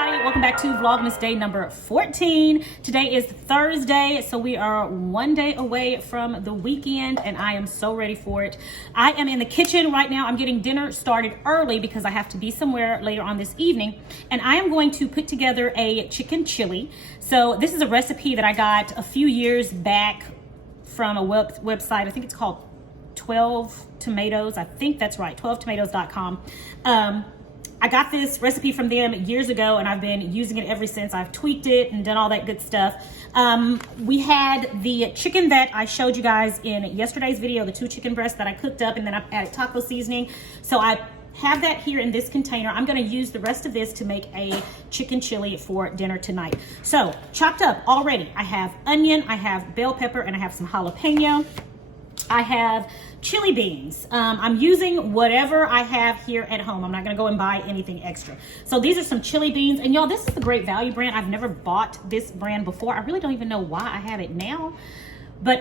everybody, welcome back to Vlogmas day number 14. Today is Thursday, so we are one day away from the weekend and I am so ready for it. I am in the kitchen right now. I'm getting dinner started early because I have to be somewhere later on this evening, and I am going to put together a chicken chili. So this is a recipe that I got a few years back from a website. I think it's called 12 Tomatoes. I think that's right, 12tomatoes.com. I got this recipe from them years ago and I've been using it ever since. I've tweaked it and done all that good stuff. We had the chicken that I showed you guys in yesterday's video, the 2 chicken breasts that I cooked up, and then I added taco seasoning. So I have that here in this container. I'm gonna use the rest of this to make a chicken chili for dinner tonight. So chopped up already, I have onion, I have bell pepper, and I have some jalapeno. I have chili beans. I'm using whatever I have here at home. I'm not gonna go and buy anything extra. So these are some chili beans, and y'all, this is the Great Value brand. I've never bought this brand before. I really don't even know why I have it now. But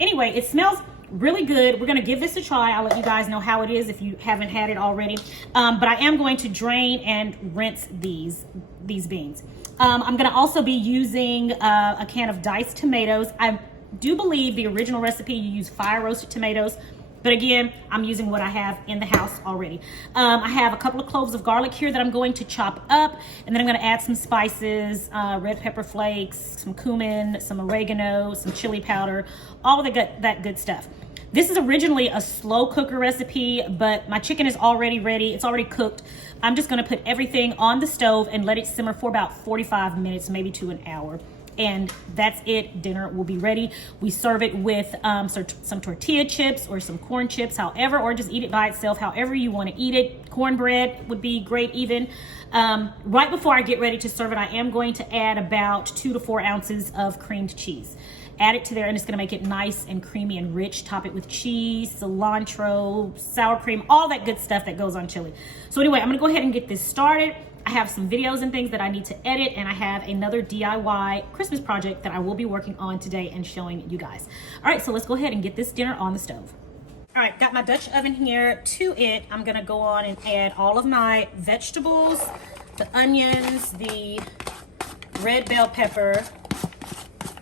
anyway, it smells really good. We're gonna give this a try. I'll let you guys know how it is if you haven't had it already. But I am going to drain and rinse these beans. I'm gonna also be using a can of diced tomatoes. I do believe the original recipe you use fire roasted tomatoes, but again, I'm using what I have in the house already. I have a couple of cloves of garlic here that I'm going to chop up, and then I'm going to add some spices, red pepper flakes, some cumin, some oregano, some chili powder, all of that good stuff. This is originally a slow cooker recipe, but my chicken is already ready. It's already cooked. I'm just going to put everything on the stove and let it simmer for about 45 minutes, maybe to an hour. And that's it. Dinner will be ready. We serve it with some tortilla chips or some corn chips, however, or just eat it by itself, however you want to eat it. Cornbread would be great even. Right before I get ready to serve it, I am going to add about 2 to 4 ounces of creamed cheese. Add it to there, and it's gonna make it nice and creamy and rich. Top it with cheese, cilantro, sour cream, all that good stuff that goes on chili. So anyway, I'm gonna go ahead and get this started. I have some videos and things that I need to edit, and I have another DIY Christmas project that I will be working on today and showing you guys. All right, so let's go ahead and get this dinner on the stove. All right, got my Dutch oven here. To it, I'm gonna go on and add all of my vegetables, the onions, the red bell pepper,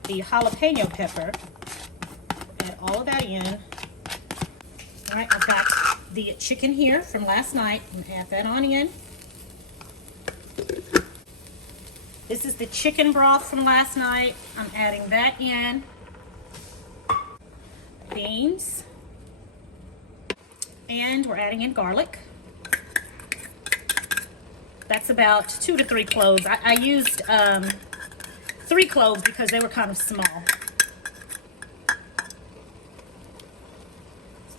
the jalapeno pepper. Add all of that in. All right, I've got the chicken here from last night. I'm gonna add that on in. This is the chicken broth from last night. I'm adding that in. Beans. And we're adding in garlic. That's about 2 to 3 cloves. I used 3 cloves because they were kind of small.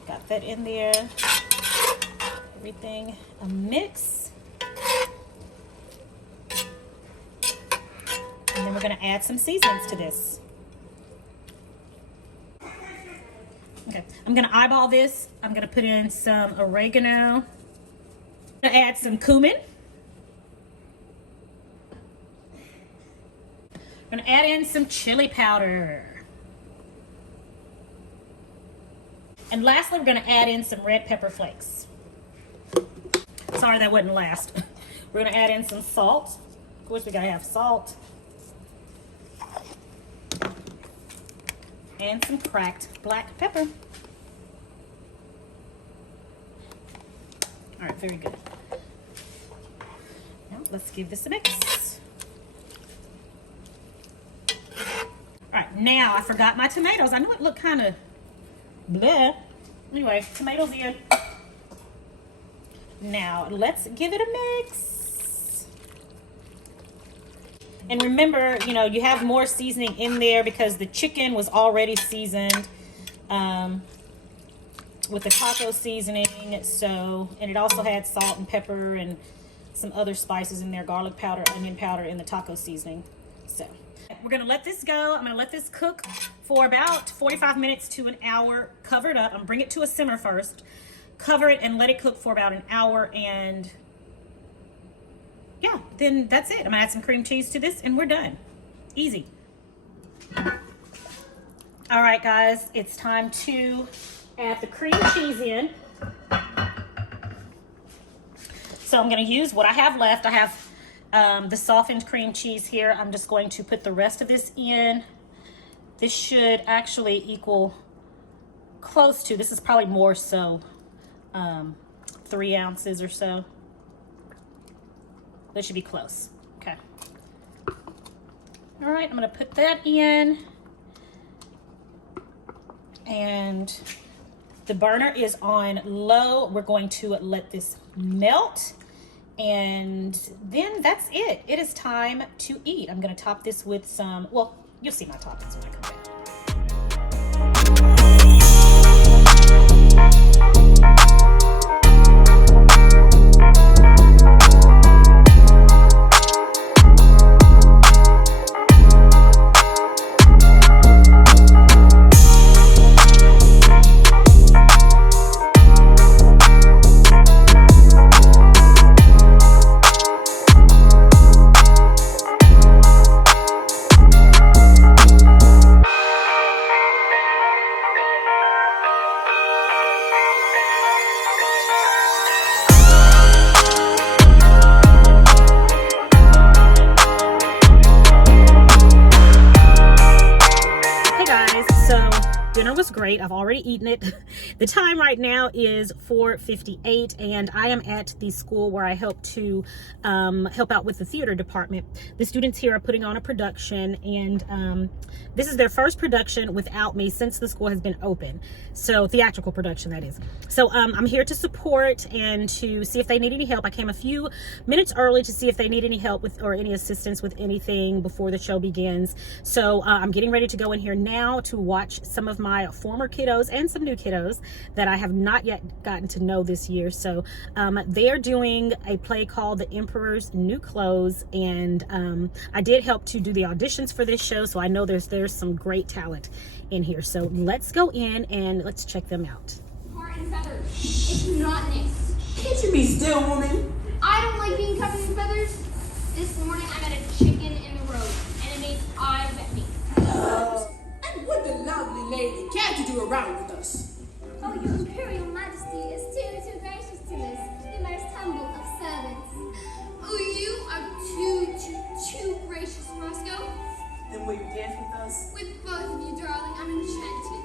Got that in there. Everything a mix. And then we're going to add some seasonings to this. Okay, I'm going to eyeball this. I'm going to put in some oregano. I'm going to add some cumin. I'm going to add in some chili powder. And lastly, we're going to add in some red pepper flakes. Sorry, that wasn't last. We're going to add in some salt. Of course, we got to have salt. And some cracked black pepper. All right, very good. Now let's give this a mix. All right, now I forgot my tomatoes. I know it looked kind of bleh. Anyway, tomatoes in. Now let's give it a mix. And remember, you know, you have more seasoning in there because the chicken was already seasoned with the taco seasoning. So, and it also had salt and pepper and some other spices in there, garlic powder, onion powder in the taco seasoning. So we're gonna let this go. I'm gonna let this cook for about 45 minutes to an hour, covered up. I'm gonna bring it to a simmer first, cover it, and let it cook for about an hour, and yeah, then that's it. I'm gonna add some cream cheese to this and we're done. Easy. All right, guys, it's time to add the cream cheese in. So I'm gonna use what I have left. I have the softened cream cheese here. I'm just going to put the rest of this in. This should actually equal close to, this is probably more so 3 ounces or so. That should be close. Okay. All right, I'm gonna put that in. And the burner is on low. We're going to let this melt. And then that's it. It is time to eat. I'm gonna top this with some, well, you'll see my toppings when I come back. Dinner was great. I've already eaten it. The time right now is 4:58, and I am at the school where I help to help out with the theater department. The students here are putting on a production, and this is their first production without me since the school has been open. So theatrical production, that is. So I'm here to support and to see if they need any help. I came a few minutes early to see if they need any help with or any assistance with anything before the show begins. So I'm getting ready to go in here now to watch some of my former kiddos and some new kiddos that I have not yet gotten to know this year. So they are doing a play called The Emperor's New Clothes, and I did help to do the auditions for this show, so I know there's some great talent in here. So let's go in and let's check them out. Heart and feathers. It's not nice. Can't you be still, woman? I don't like being covered in feathers. This morning I met a chicken in the road, and it made eyes at me. And what the lovely lady can't you do around with us? Oh, your Imperial Majesty is too gracious to us, the most humble of servants. Oh, you are too gracious, Roscoe. Then will you dance with us? With both of you, darling, I'm enchanted.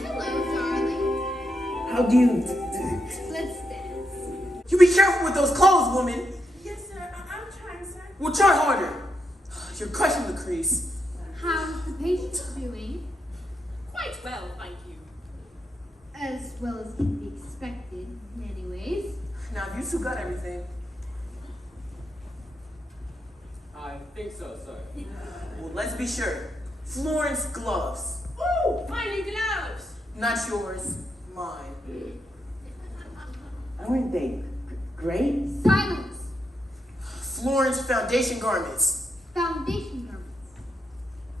Hello, darling. How do you... Let's dance. You be careful with those clothes, woman. Yes, sir. I'm trying, sir. Well, try harder. You're crushing the crease. How's the patient doing? Quite well, thank you. As well as can be expected, anyways. Now, you two got everything. I think so, sir. Well, let's be sure. Florence gloves. Ooh, my new gloves. Not yours, mine. Aren't they great? Silence! Florence foundation garments. Foundation garments.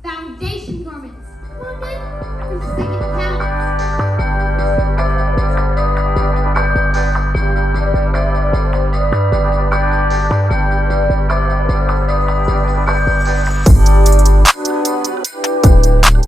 Foundation garments.